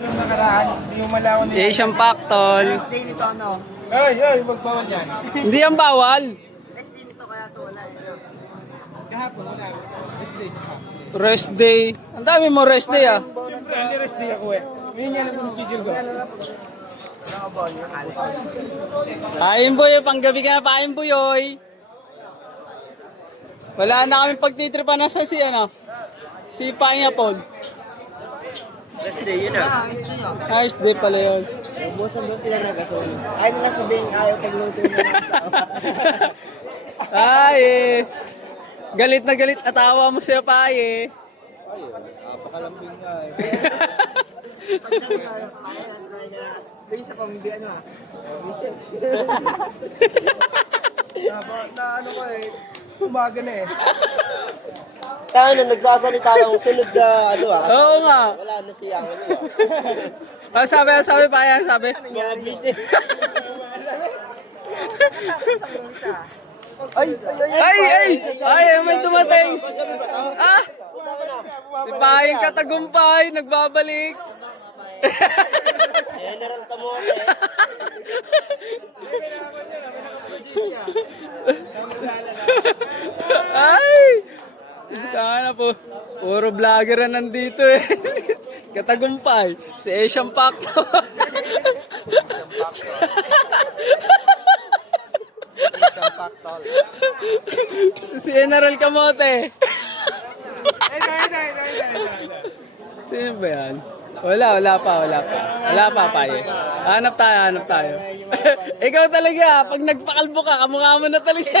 Nung nakaraan, hindi yung malawan nila. Asian Pactol. Rest day nito ano? Ay, ay, magbawal yan. Hindi yan bawal. Rest day nito kaya to wala eh. Kahapon, wala. Rest day. Rest day. Ang dami mo rest day ah. Siyempre, hindi rest day ako eh. Ngayon nga lang kung schedule ko. Pain boy, panggabi ka na pain boy oy. Wala na kami pagtitripa na sa si ano. Si Pineapple. Rest day yun ah. Rest day oh. Pala yun. Ubusan daw sila na gasol. Ayaw nila sabihin ayaw tagluto sawa. Ay eh. Galit na galit at tawa mo siya pa eh. Napakalambing nga eh. Pag kami ayaw, ayaw na na. Isa pang hindi ano ah. Na, na ano ko eh. Umaga na eh. Kaya na nagsasalita ng sunod na ano ah. Oo nga. Wala na siya. Ano ah. Ah, sabi, sabi pa yan, sabi. Ay, ay, Ay, ay! Ay, may dumating! Ah! Si Pahing katagumpay, nagbabalik. General Tamote. Ay! Sana po. Puro vlogger na nandito eh. Katagumpay. Si Asian Pacto. Isang paktol. si General Kamote. Sino ba yan? Wala, wala pa, wala pa. Wala pa, paye. Hanap tayo, hanap tayo. Ikaw talaga, pag nagpakalbo ka, kamukha mo na talaga.